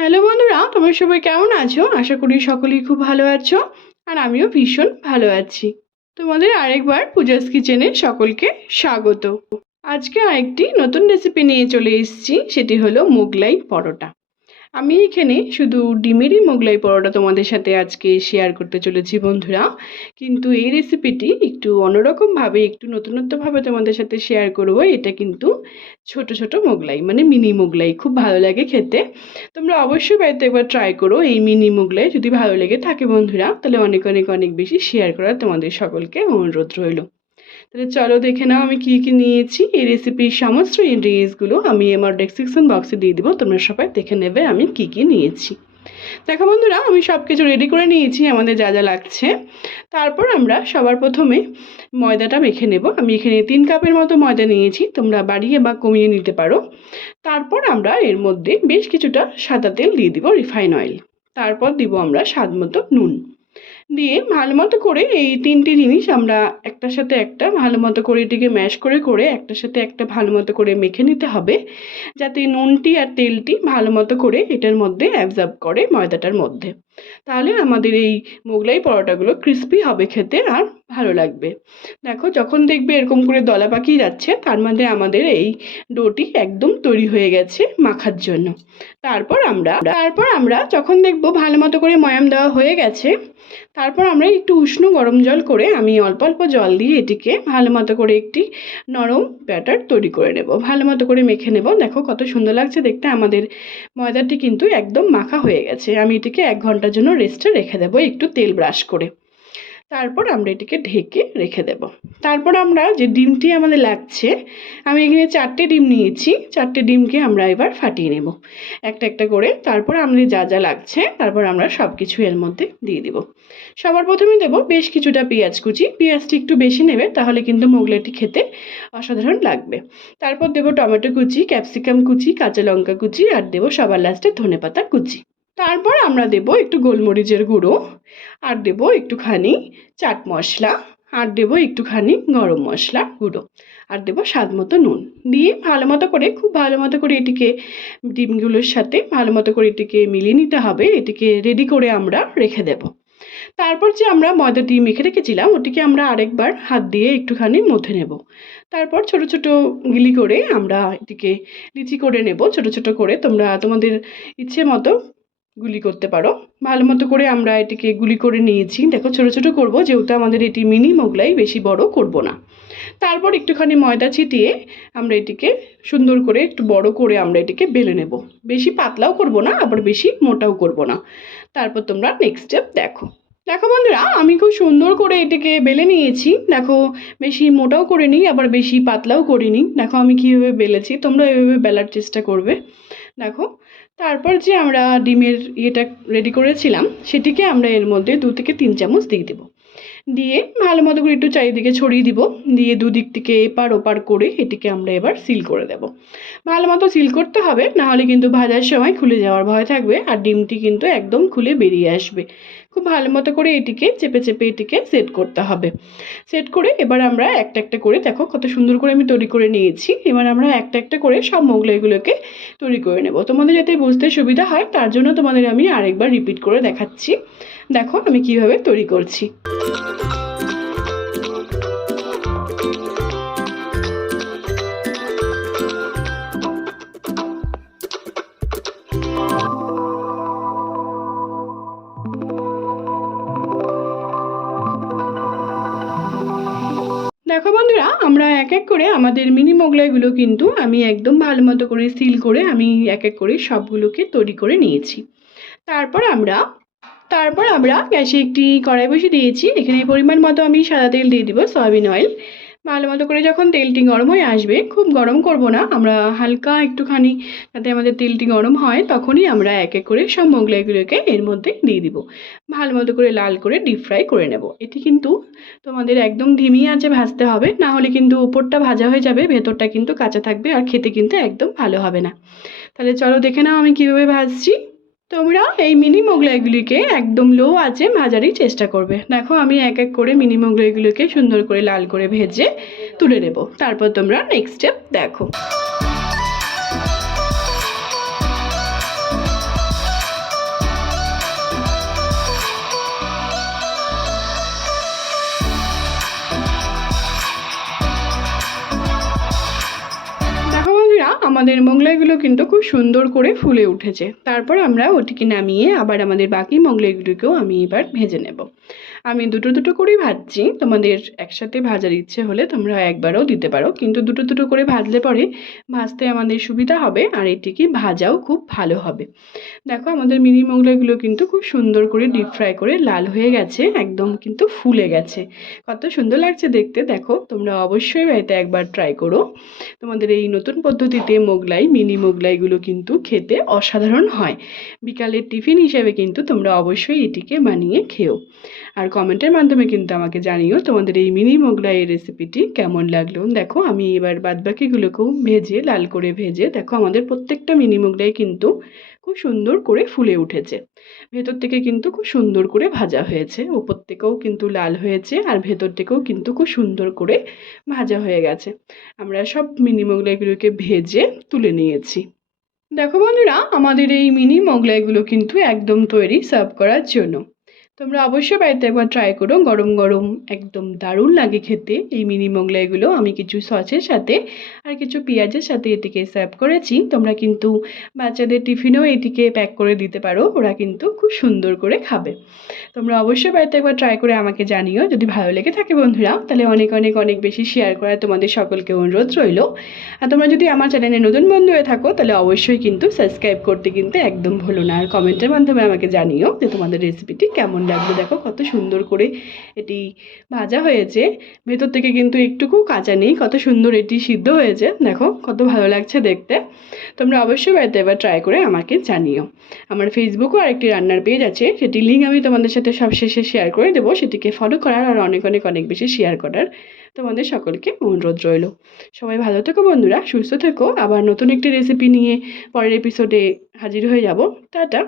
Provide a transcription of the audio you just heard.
Hello বন্ধুরা, তোমরা সবাই কেমন আছো? আশা করি সকলেই খুব ভালো আছো। আর আমিও ভীষণ ভালো আছি। তোমাদের আরেকবার পূজাস কিচেনে সকলকে স্বাগত। আজকে আরেকটি নতুন রেসিপি নিয়ে চলে এসেছি, সেটি হলো মোগলাই পরোটা। আমি এখানে শুধু ডিমেরই মোগলাই পরোটা তোমাদের সাথে আজকে শেয়ার করতে চলেছি বন্ধুরা, কিন্তু এই রেসিপিটি একটু অন্যরকমভাবে, একটু নতুনত্বভাবে তোমাদের সাথে শেয়ার করব। এটা কিন্তু ছোট ছোট মোগলাই, মানে মিনি মোগলাই, খুব ভালো লাগে খেতে। তোমরা অবশ্যই বাড়িতে একবার ট্রাই করো এই মিনি মোগলাই। যদি ভালো লেগে থাকে বন্ধুরা, তাহলে অনেক অনেক অনেক বেশি শেয়ার করার তোমাদের সকলকে অনুরোধ রইল। তাহলে চলো দেখে নাও আমি কী কী নিয়েছি। এই রেসিপির সমস্ত ইনগ্রিডিয়েন্টসগুলো আমি আমার ডেসক্রিপশন বক্সে দিয়ে দেবো, তোমরা সবাই দেখে নেবে আমি কী কী নিয়েছি। দেখো বন্ধুরা, আমি সব কিছু রেডি করে নিয়েছি আমাদের যা যা লাগছে। তারপর আমরা সবার প্রথমে ময়দাটা মেখে নেব। আমি এখানে 3 কাপের মতো ময়দা নিয়েছি, তোমরা বাড়িয়ে বা কমিয়ে নিতে পারো। তারপর আমরা এর মধ্যে বেশ কিছুটা সাদা তেল দিয়ে দিব, রিফাইন অয়েল। তারপর দিব আমরা স্বাদ মতো নুন। দিয়ে ভালো মতো করে এই 3টে জিনিস আমরা একটার সাথে একটা ভালো মতো করে এটিকে ম্যাশ করে করে একটার সাথে একটা ভালো মতো করে মেখে নিতে হবে, যাতে নুনটি আর তেলটি ভালো মতো করে এটার মধ্যে অ্যাবজর্ব করে ময়দাটার মধ্যে। তাহলে আমাদের এই মোগলাই পরোটাগুলো ক্রিস্পি হবে খেতে, আর ভালো লাগবে। দেখো, যখন দেখবে এরকম করে দলা পাকিয়ে যাচ্ছে, তার মধ্যে আমাদের এই ডোটি একদম তৈরি হয়ে গেছে মাখার জন্য। তারপর আমরা যখন দেখবো ভালো মতো করে ময়াম দেওয়া হয়ে গেছে, তারপর আমরা একটু উষ্ণ গরম জল করে, আমি অল্প অল্প জল দিয়ে এটিকে ভালো মতো করে একটি নরম ব্যাটার তৈরি করে নেব, ভালো মতো করে মেখে নেব। দেখো কত সুন্দর লাগছে দেখতে। আমাদের ময়দাটি কিন্তু একদম মাখা হয়ে গেছে। আমি এটিকে 1 ঘন্টার জন্য রেস্টে রেখে দেবো একটু তেল ব্রাশ করে। তারপর আমরা এটিকে ঢেকে রেখে দেব। তারপর আমরা যে ডিমটি আমাদের লাগছে, আমি এখানে 4টে ডিম নিয়েছি। 4টে ডিমকে আমরা এবার ফাটিয়ে নেব একটা একটা করে। তারপর আমাদের যা যা লাগছে, তারপর আমরা সব কিছু এর মধ্যে দিয়ে দিব। সবার প্রথমে দেব বেশ কিছুটা পেঁয়াজ কুচি। পেঁয়াজটি একটু বেশি নেবে, তাহলে কিন্তু মোগলাইটি খেতে অসাধারণ লাগবে। তারপর দেব টমেটো কুচি, ক্যাপসিকাম কুচি, কাঁচা লঙ্কা কুচি, আর দেব সবার লাস্টে ধনেপাতা কুচি। তারপর আমরা দেব একটু গোলমরিচের গুঁড়ো, আর দেব একটুখানি চাট মশলা, আর দেব একটুখানি গরম মশলা গুঁড়ো, আর দেব স্বাদ মতো নুন। দিয়ে ভালো মতো করে, খুব ভালো মতো করে এটিকে ডিমগুলোর সাথে ভালো মতো করে এটিকে মিলিয়ে নিতে হবে। এটিকে রেডি করে আমরা রেখে দেব। তারপর যে আমরা ময়দাটি মেখে রেখেছিলাম, ওটিকে আমরা আরেকবার হাত দিয়ে একটুখানি মথে নেব। তারপর ছোট ছোট গিলি করে আমরা এটিকে লিচি করে নেব, ছোট ছোট করে। তোমরা তোমাদের ইচ্ছে মতো গুলি করতে পারো। ভালো মতো করে আমরা এটিকে গুলি করে নিয়েছি। দেখো, ছোট ছোট করব, যেহেতু আমাদের এটি মিনি মোগলাই, বেশি বড় করব না। তারপর একটুখানি ময়দা ছিটিয়ে আমরা এটিকে সুন্দর করে একটু বড় করে আমরা এটিকে বেলে নেব। বেশি পাতলাও করব না, আবার বেশি মোটাও করব না। তারপর তোমরা নেক্সট স্টেপ দেখো। দেখো বন্ধুরা, আমি খুব সুন্দর করে এটিকে বেলে নিয়েছি। দেখো, বেশি মোটাও করিনি, আবার বেশি পাতলাও করিনি। দেখো আমি কীভাবে বেলেছি, তোমরা এভাবে বেলার চেষ্টা করবে। দেখো, তারপর যে আমরা ডিমের ইয়েটা রেডি করেছিলাম, সেটিকে আমরা এর মধ্যে 2 থেকে 3 চামচ দিয়ে দেবো। দিয়ে ভালো মতো করে একটু চারিদিকে ছড়িয়ে দিব। দিয়ে দুদিক থেকে এপার ওপার করে এটিকে আমরা এবার সিল করে দেব। ভালো মতো সিল করতে হবে, নাহলে কিন্তু ভাজার সময় খুলে যাওয়ার ভয় থাকবে, আর ডিমটি কিন্তু একদম খুলে বেরিয়ে আসবে। খুব ভালো মতো করে এটিকে চেপে চেপে এটিকে সেট করতে হবে। সেট করে এবার আমরা একটা একটা করে, দেখো কত সুন্দর করে আমি তৈরি করে নিয়েছি। এবার আমরা একটা একটা করে সব মোগলাইগুলোকে তৈরি করে নেব। তোমাদের যাতে বুঝতে সুবিধা হয়, তার জন্য তোমাদের আমি আরেকবার রিপিট করে দেখাচ্ছি। দেখো আমি কিভাবে তৈরি করছি। দেখো বন্ধুরা, আমরা এক এক করে আমাদের মিনি মোগলাইগুলো কিন্তু আমি একদম ভালো মতো করে সিল করে আমি এক এক করে সবগুলোকে তৈরি করে নিয়েছি। তারপর আমরা গ্যাসে একটি কড়াই বসিয়ে দিয়েছি। এখানে পরিমাণ মতো আমি সাদা তেল দিয়ে দিব, সয়াবিন অয়েল। ভালো মতো করে যখন তেলটি গরম হয়ে আসবে, খুব গরম করব না, আমরা হালকা একটুখানি যাতে আমাদের তেলটি গরম হয়, তখনই আমরা এক এক করে সব মোগলাইগুলোকে এর মধ্যে দিয়ে দিব। ভালো মতো করে লাল করে ডিপ ফ্রাই করে নেব। এটি কিন্তু তোমাদের একদম ধিমি আঁচে ভাজতে হবে, না হলে কিন্তু উপরটা ভাজা হয়ে যাবে, ভেতরটা কিন্তু কাঁচা থাকবে, আর খেতে কিন্তু একদম ভালো হবে না। তাহলে চলো দেখে নাও আমি কীভাবে ভাজছি। তোমরা এই মিনি মোগলাইগুলিকে একদম লো আঁচে ভাজারই চেষ্টা করবে। দেখো আমি এক এক করে মিনি মোগলাইগুলোকে সুন্দর করে লাল করে ভেজে তুলে নেব। তারপর তোমরা নেক্সট স্টেপ দেখো। আমাদের মোগলাইগুলো কিন্তু খুব সুন্দর করে ফুলে উঠেছে। তারপর আমরা ওটিকে নামিয়ে আবার আমাদের বাকি মোগলাইগুলোকেও আমি এবার ভেজে নেব। আমি দুটো দুটো করেই ভাজছি, তোমাদের একসাথে ভাজার ইচ্ছে হলে তোমরা একবারও দিতে পারো, কিন্তু দুটো দুটো করে ভাজলে পরে ভাজতে আমাদের সুবিধা হবে আর এটিকে ভাজাও খুব ভালো হবে। দেখো আমাদের মিনি মোগলাইগুলো কিন্তু খুব সুন্দর করে ডিপ ফ্রাই করে লাল হয়ে গেছে, একদম কিন্তু ফুলে গেছে, কত সুন্দর লাগছে দেখতে। দেখো তোমরা অবশ্যই বাড়িতে একবার ট্রাই করো। তোমাদের এই নতুন পদ্ধতিতে মোগলাই মিনি মোগলাইগুলো কিন্তু খেতে অসাধারণ হয়। বিকালের টিফিন হিসেবে কিন্তু তোমরা অবশ্যই এটিকে বানিয়ে খেও। আর কমেন্টের মাধ্যমে কিন্তু আমাকে জানিও তোমাদের এই মিনি মোগলাইয়ের রেসিপিটি কেমন লাগলো। দেখো আমি এবার বাদবাকিগুলোকেও ভেজে লাল করে ভেজে দেখো আমাদের প্রত্যেকটা মিনি মোগলাই কিন্তু খুব সুন্দর করে ফুলে উঠেছে। ভেতর থেকে কিন্তু খুব সুন্দর করে ভাজা হয়েছে, ওপর থেকেও কিন্তু লাল হয়েছে আর ভেতর থেকেও কিন্তু খুব সুন্দর করে ভাজা হয়ে গেছে। আমরা সব মিনি মোগলাইগুলোকে ভেজে তুলে নিয়েছি। দেখো বন্ধুরা আমাদের এই মিনি মোগলাইগুলো কিন্তু একদম তৈরি সার্ভ করার জন্য। তোমরা অবশ্যই বাড়িতে একবার ট্রাই করো, গরম গরম একদম দারুণ লাগে খেতে এই মিনি মোগলাইগুলো। আমি কিছু সসের সাথে আর কিছু পেঁয়াজের সাথে এটিকে সার্ভ করেছি। তোমরা কিন্তু বাচ্চাদের টিফিনেও এটিকে প্যাক করে দিতে পারো, ওরা কিন্তু খুব সুন্দর করে খাবে। তোমরা অবশ্যই বাড়িতে একবার ট্রাই করে আমাকে জানিও। যদি ভালো লেগে থাকে বন্ধুরা তাহলে অনেক অনেক অনেক বেশি শেয়ার করার তোমাদের সকলকে অনুরোধ রইল। আর তোমরা যদি আমার চ্যানেলে নতুন বন্ধু হয়ে থাকো তাহলে অবশ্যই কিন্তু সাবস্ক্রাইব করতে কিন্তু একদম ভুলো না। আর কমেন্টের মাধ্যমে আমাকে জানিও যে তোমাদের রেসিপিটি কেমন লাগবে। দেখো কত সুন্দর করে এটি ভাজা হয়েছে, ভেতর থেকে কিন্তু একটুকু কাঁচা নেই, কত সুন্দর এটি সিদ্ধ হয়েছে। দেখো কত ভালো লাগছে দেখতে। তোমরা অবশ্যই বাড়িতে এবার ট্রাই করে আমাকে জানিও। আমার ফেসবুকও আরেকটি রান্নার পেজ আছে, সেটির লিঙ্ক আমি তোমাদের সাথে সব শেষে শেয়ার করে দেবো। সেটিকে ফলো করার আর অনেক অনেক অনেক বেশি শেয়ার করার তোমাদের সকলকে অনুরোধ রইল। সবাই ভালো থেকো বন্ধুরা, সুস্থ থেকো। আবার নতুন একটি রেসিপি নিয়ে পরের এপিসোডে হাজির হয়ে যাব। টাটা।